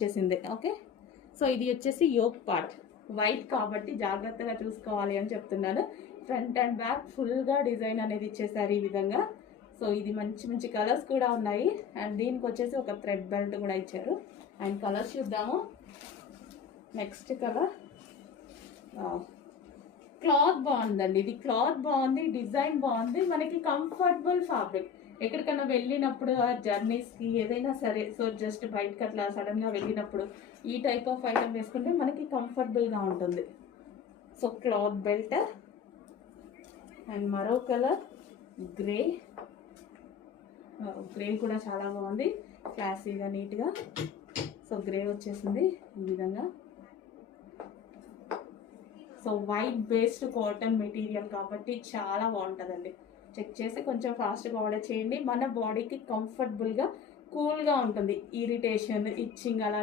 వచ్చేసింది. Okay, so ఇది వచ్చేసి యోక్ పార్ట్, వైట్ కాబట్టి జాగ్రత్తగా చూసుకోవాలి అని చెప్తున్నాను. ఫ్రంట్ అండ్ బ్యాక్ ఫుల్గా డిజైన్ అనేది ఇచ్చేసారు ఈ విధంగా. సో ఇది మంచి మంచి కలర్స్ కూడా ఉన్నాయి. అండ్ దీనికి వచ్చేసి ఒక థ్రెడ్ బెల్ట్ కూడా ఇచ్చారు. అండ్ కలర్స్ చూద్దాము. నెక్స్ట్ కలర్, క్లాత్ బాగుందండి. ఇది క్లాత్ బాగుంది, డిజైన్ బాగుంది, మనకి కంఫర్టబుల్ ఫ్యాబ్రిక్. ఎక్కడికైనా వెళ్ళినప్పుడు జర్నీస్కి ఏదైనా సరే, సో జస్ట్ బయటకి అట్లా సడన్గా వెళ్ళినప్పుడు ఈ టైప్ ఆఫ్ ఐటమ్ వేసుకుంటే మనకి కంఫర్టబుల్గా ఉంటుంది. So cloth belt. అండ్ మరో కలర్ గ్రే. గ్రే కూడా చాలా బాగుంది, క్లాసీగా నీట్గా. సో గ్రే వచ్చేసింది ఈ విధంగా. So white based cotton material కాబట్టి చాలా బాగుంటుందండి. చెక్ చేసి కొంచెం ఫాస్ట్గా ఆర్డర్ చేయండి. మన బాడీకి కంఫర్టబుల్గా కూల్గా ఉంటుంది. ఇరిటేషన్, ఇచ్చింగ్ అలా